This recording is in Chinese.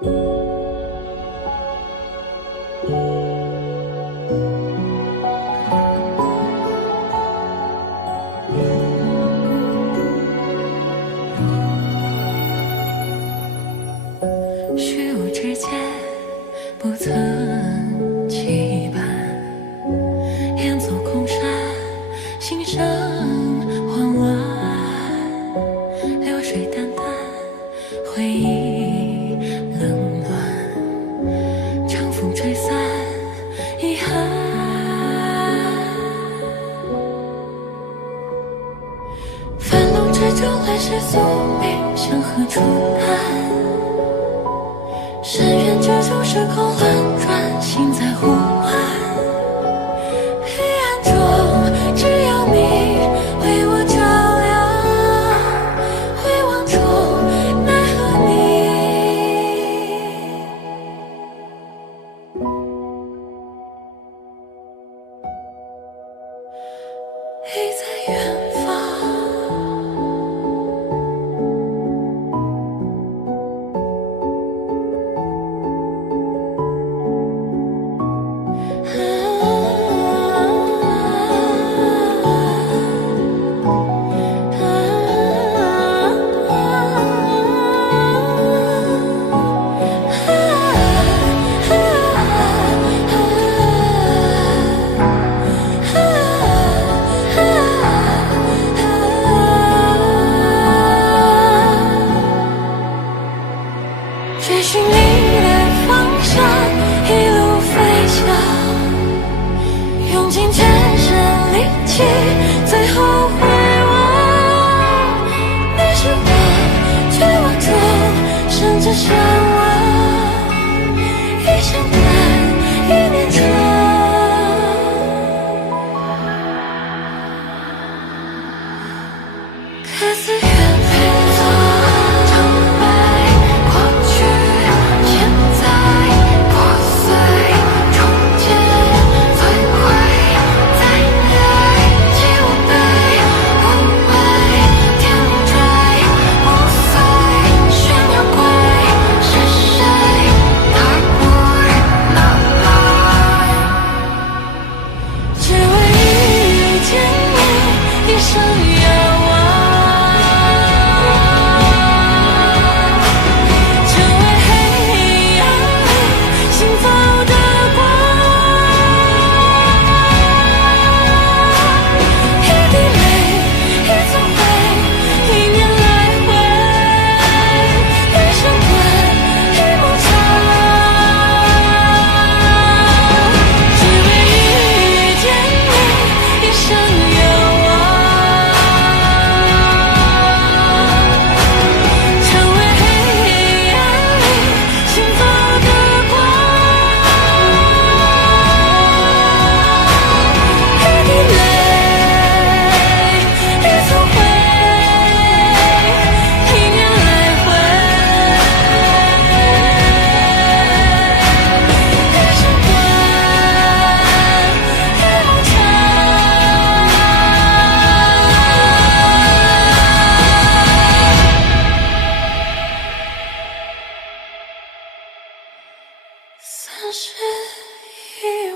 虚无之间不曾期盼，远走空山，心生慌乱，流水淡淡，回忆冷暖，长风吹散遗憾。繁笼之中来时宿命，向何处谈？深渊之中，时空轮转，心在呼唤。黑暗中，只有你为我照亮，回望中奈何你已在远方。追寻你的方向，一路飞翔，用尽全身力气，最后回望。你是我绝望中甚至向往，一生短，一念长。各自远飞走，长白过去。现在破碎重建，摧毁再来，既无悲无畏，天无追无随，悬崖归是谁？他不哪来？只为遇见你，一生遥望。散失一